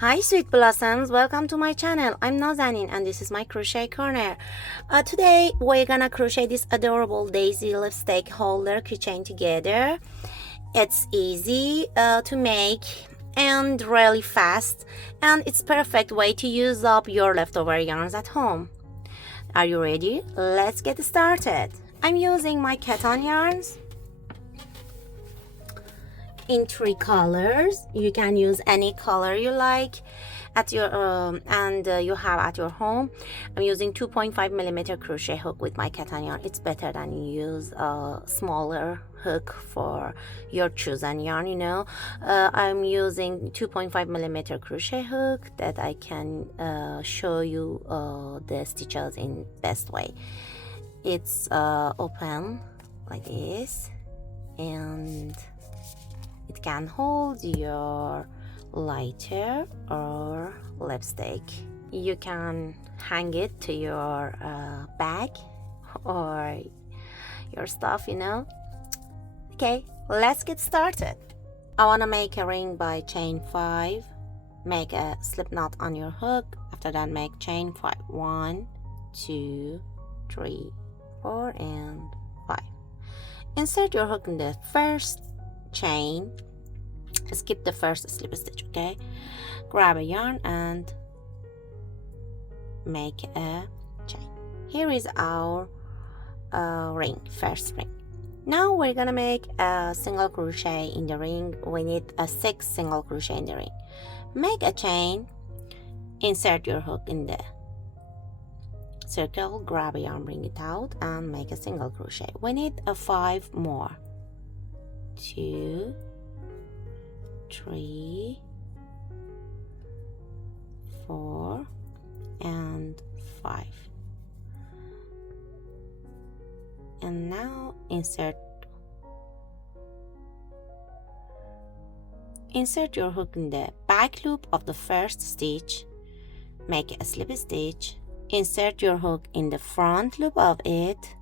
Hi sweet blossoms, welcome to my channel. I'm Nazanin and this is my crochet corner. Today we're gonna crochet this adorable daisy lipstick holder keychain together. It's easy to make and really fast, and it's perfect way to use up your leftover yarns at home. Are you ready? Let's get started. I'm using my cotton yarns in 3 colors. You can use any color you like at your you have at your home. I'm using 2.5mm crochet hook with my cotton yarn. It's better than you use a smaller hook for your chosen yarn. I'm using 2.5mm crochet hook that I can show you the stitches in best way. It's open like this, and it can hold your lighter or lipstick. You can hang it to your bag or your stuff. Okay, let's get started. I want to make a ring by chain 5. Make a slip knot on your hook. After that, make chain 5. 1, 2, 3, 4, and 5. Insert your hook in the first chain. Skip the first slip stitch. Okay, grab a yarn and make a chain. Here is our first ring. Now we're gonna make a single crochet in the ring. We need a 6 single crochet in the ring. Make a chain, insert your hook in the circle, grab a yarn, bring it out, and make a single crochet. We need a 5 more. 2, 3, 4, and 5. And now insert your hook in the back loop of the first stitch. Make a slip stitch. Insert your hook in the front loop of it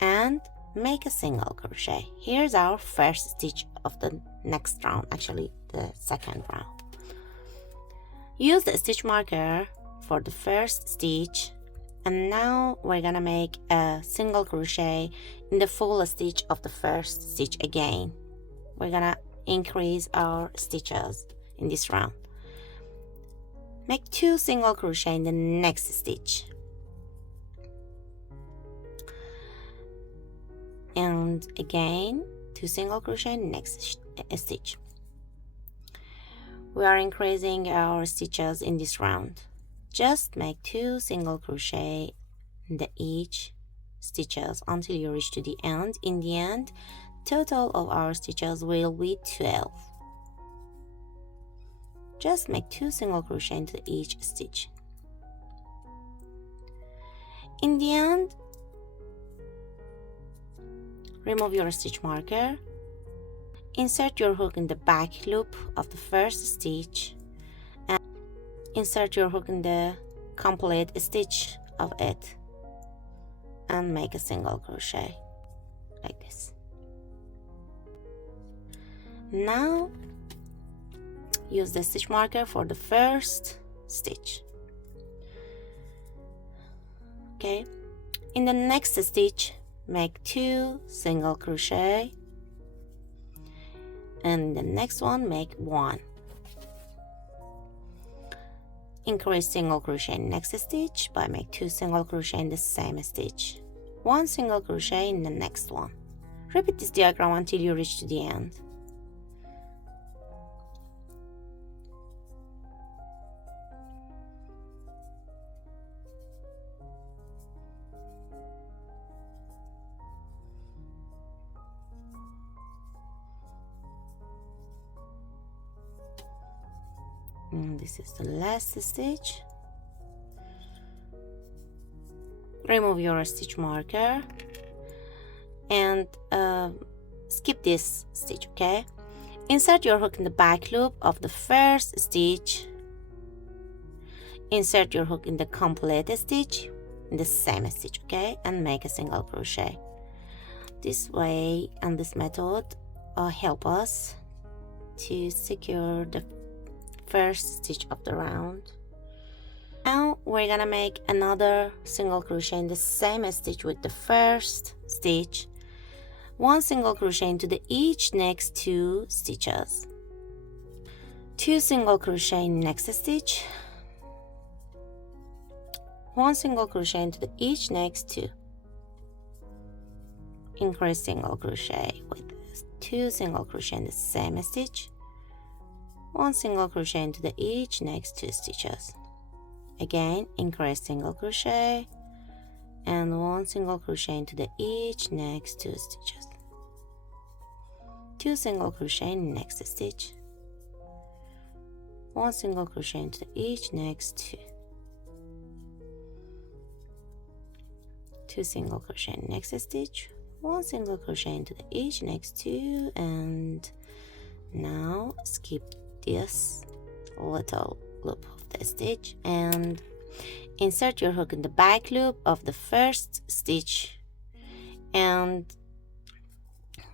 and make a single crochet. Here's our first stitch of the next round, actually the second round. Use the stitch marker for the first stitch, and now we're gonna make a single crochet in the full stitch of the first stitch again. We're gonna increase our stitches in this round. Make 2 single crochet in the next stitch, and again 2 single crochet in the next stitch. We are increasing our stitches in this round. Just make 2 single crochet in each stitches until you reach to the end. In the end, total of our stitches will be 12. Just make 2 single crochet into each stitch. In the end, remove your stitch marker. Insert your hook in the back loop of the first stitch and insert your hook in the complete stitch of it and make a single crochet like this. Now use the stitch marker for the first stitch. Okay, in the next stitch make 2 single crochet, and the next one make 1. Increase single crochet in next stitch by make 2 single crochet in the same stitch, 1 single crochet in the next one. Repeat this diagram until you reach to the end. And this is the last stitch. Remove your stitch marker and skip this stitch. Okay, insert your hook in the back loop of the first stitch. Insert your hook in the complete stitch in the same stitch. Okay, and make a single crochet. This way and this method help us to secure the first stitch of the round. Now we're gonna make another single crochet in the same stitch with the first stitch, 1 single crochet into the each next 2 stitches, 2 single crochet in next stitch, 1 single crochet into the each next 2, increase single crochet with 2 single crochet in the same stitch, 1 single crochet into the each next 2 stitches, again increase single crochet and 1 single crochet into the each next 2 stitches, 2 single crochet in next stitch, 1 single crochet into the each next 2, 2 single crochet in next stitch, 1 single crochet into the each next 2, and now skip this little loop of the stitch and insert your hook in the back loop of the first stitch and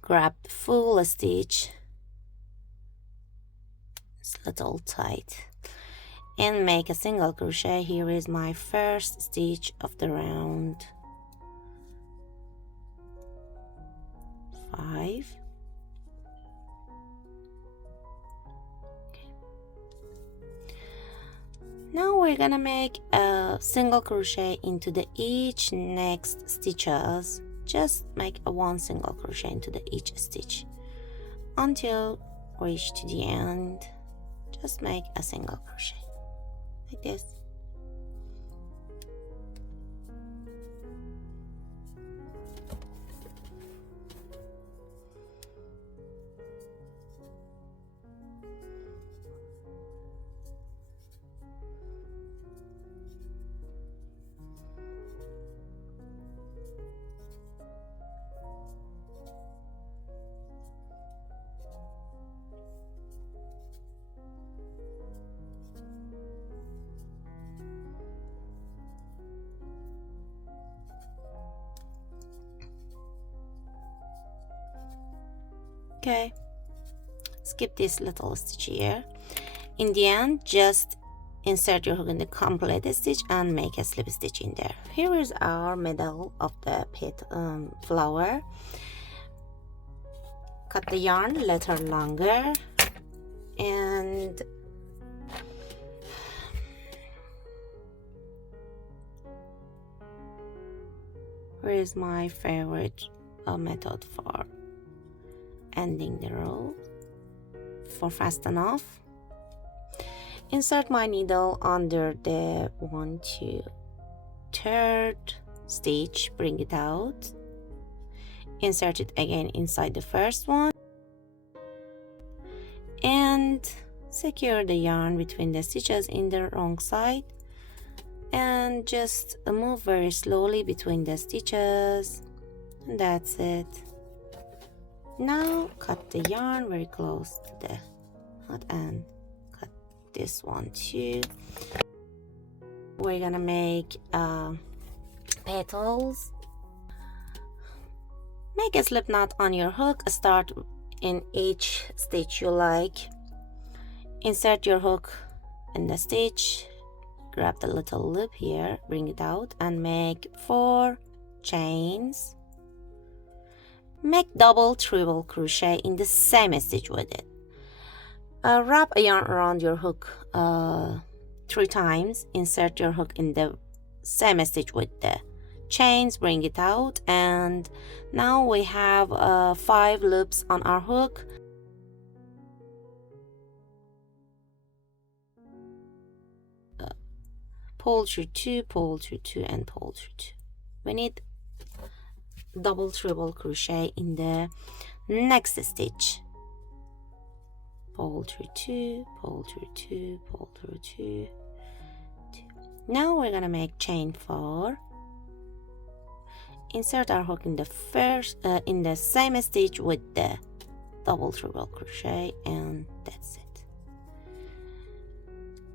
grab the full stitch. It's a little tight, and make a single crochet. Here is my first stitch of the round. 5. Okay. Now we're gonna make a single crochet into the each next stitches. Just make a 1 single crochet into the each stitch until reach to the end. Just make a single crochet like this. Okay, skip this little stitch here. In the end, just insert your hook in the complete stitch and make a slip stitch in there. Here is our middle of the flower. Cut the yarn a little longer and here is my favorite method for ending the row. For fasten off, insert my needle under the 1, 2, 3rd stitch, bring it out, insert it again inside the first one, and secure the yarn between the stitches in the wrong side, and just move very slowly between the stitches, and that's it. Now cut the yarn very close to the knot and cut this one too. We're gonna make petals. Make a slip knot on your hook. Start in each stitch you like. Insert your hook in the stitch, grab the little loop here, bring it out and make 4 chains. Make double triple crochet in the same stitch with it. Wrap a yarn around your hook 3 times. Insert your hook in the same stitch with the chains, bring it out, and now we have 5 loops on our hook. Pull through 2, pull through 2, and pull through 2. We need double triple crochet in the next stitch. Pull through 2, pull through 2, pull through 2, 2. Now we're gonna make chain 4. Insert our hook in the first in the same stitch with the double triple crochet, and that's it.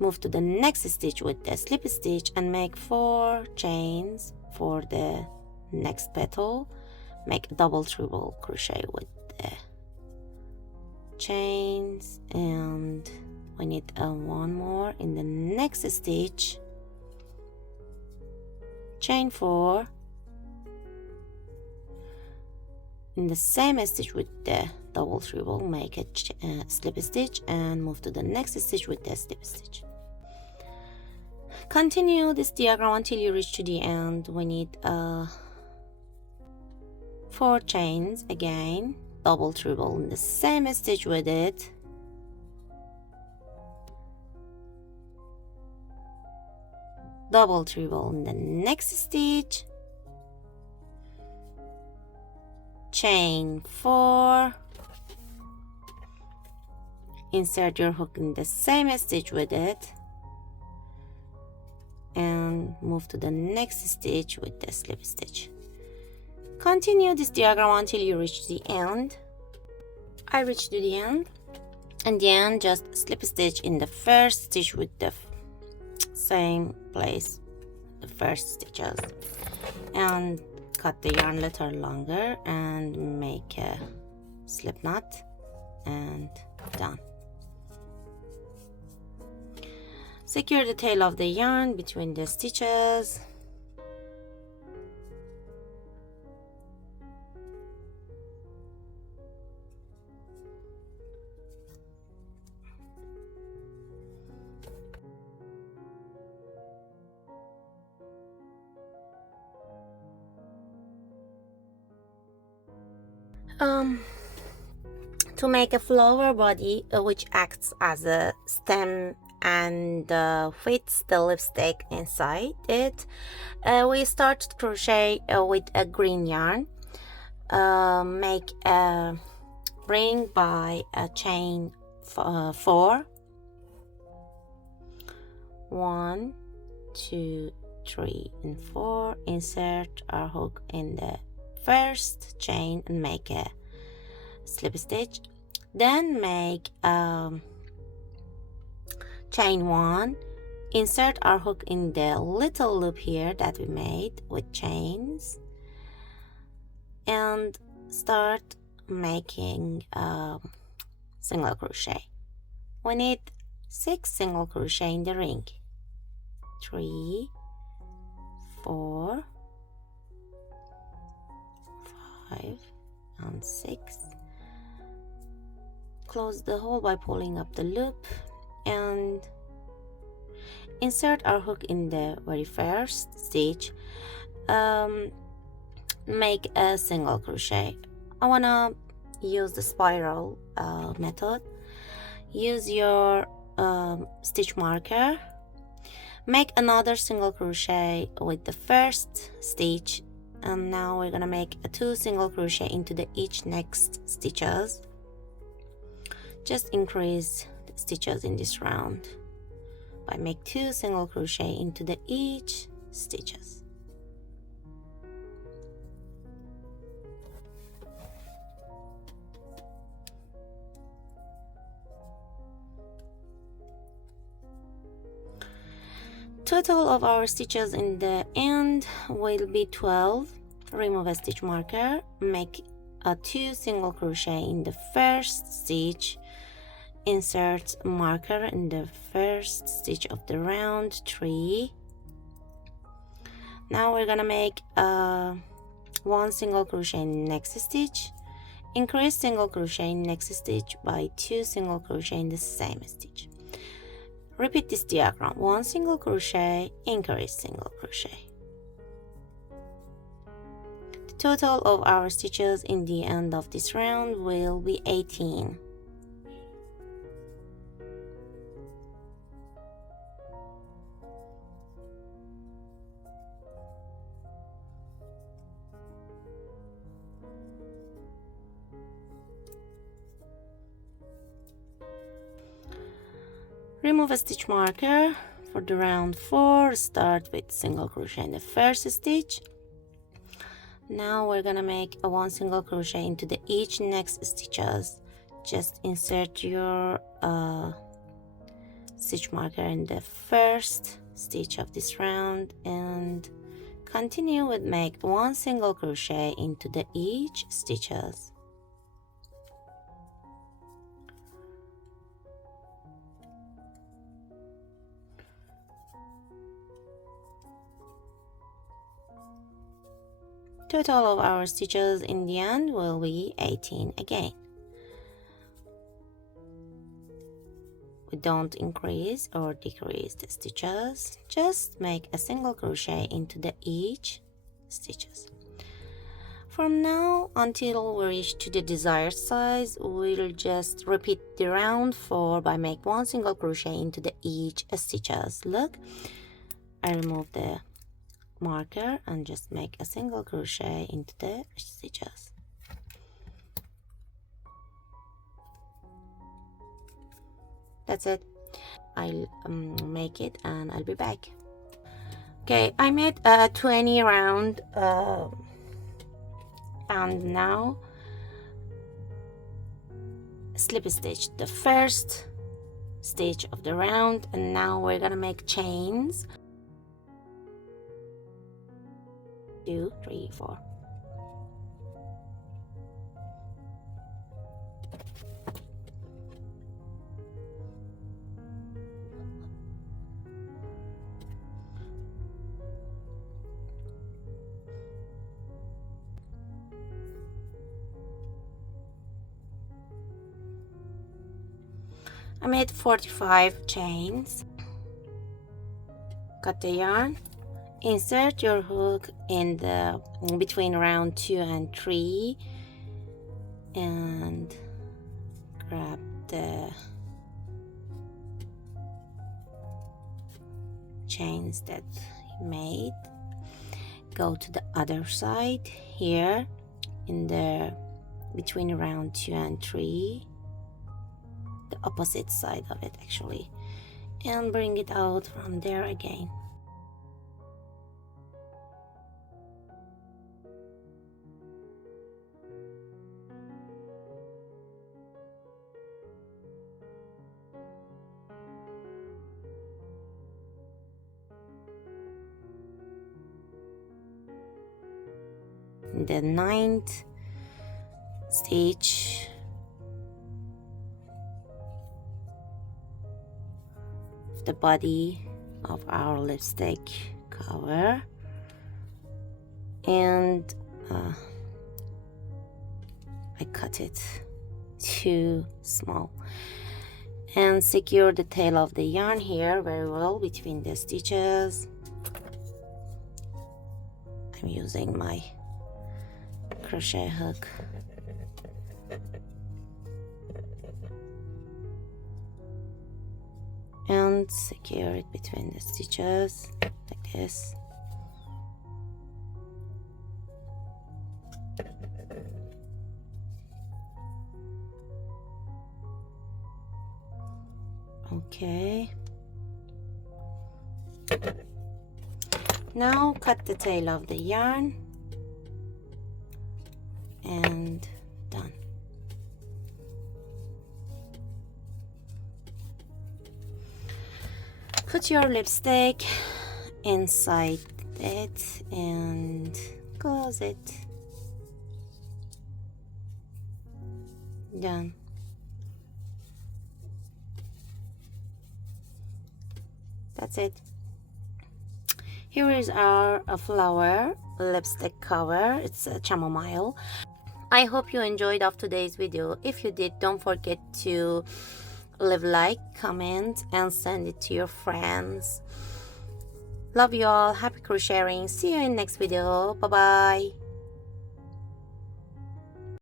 Move to the next stitch with the slip stitch and make 4 chains for the next petal. Make a double triple crochet with the chains and we need one more in the next stitch, chain 4, in the same stitch with the double treble, make a slip stitch and move to the next stitch with the slip stitch. Continue this diagram until you reach to the end. We need 4 chains again, double treble in the same stitch with it, double treble in the next stitch, chain 4, insert your hook in the same stitch with it, and move to the next stitch with the slip stitch. Continue this diagram until you reach the end. I reached to the end, and then just slip stitch in the first stitch with the same place, the first stitches, and cut the yarn little longer and make a slip knot, and done. Secure the tail of the yarn between the stitches. To make a flower body which acts as a stem and fits the lipstick inside it, we start crochet with a green yarn. Make a ring by a chain 4, 1, 2, 3 and 4. Insert our hook in the first chain and make a slip stitch, then make chain 1, insert our hook in the little loop here that we made with chains, and start making single crochet. We need 6 single crochet in the ring, 3, 4, 5 and 6. Close the hole by pulling up the loop and insert our hook in the very first stitch. Make a single crochet. I wanna use the spiral method. Use your stitch marker, make another single crochet with the first stitch, and now we're gonna make a 2 single crochet into the each next stitches. Just increase the stitches in this round by make 2 single crochet into the each stitches. Total of our stitches in the end will be 12. Remove a stitch marker, make a 2 single crochet in the first stitch, insert marker in the first stitch of the round 3. Now we're gonna make 1 single crochet in next stitch, increase single crochet in next stitch by 2 single crochet in the same stitch. Repeat this diagram: 1 single crochet, increase single crochet. The total of our stitches in the end of this round will be 18. Remove a stitch marker for the round 4. Start with single crochet in the first stitch. Now we're gonna make a 1 single crochet into the each next stitches. Just insert your stitch marker in the first stitch of this round and continue with make 1 single crochet into the each stitches. Total of our stitches in the end will be 18 again. We don't increase or decrease the stitches, just make a single crochet into the each stitches. From now until we reach to the desired size, we'll just repeat the round 4 by make one single crochet into the each stitches. Look, I remove the marker and just make a single crochet into the stitches. That's it. I'll make it and I'll be back. Okay, I made a 20 round and now slip stitch the first stitch of the round, and now we're gonna make chains. 2, 3, 4. I made 45 chains. Cut the yarn, insert your hook in the between round 2 and 3 and grab the chains that you made. Go to the other side here in the between round 2 and 3, the opposite side of it actually, and bring it out from there again. The 9th stitch, the body of our lipstick cover, and I cut it too small, and secure the tail of the yarn here very well between the stitches. I'm using my crochet hook. And secure it between the stitches like this. Okay. Now cut the tail of the yarn and done. Put your lipstick inside it and close it. Done. That's it. Here is our flower lipstick cover. It's a chamomile. I hope you enjoyed of today's video. If you did, don't forget to leave like, comment, and send it to your friends. Love you all. Happy crocheting. See you in next video. Bye bye.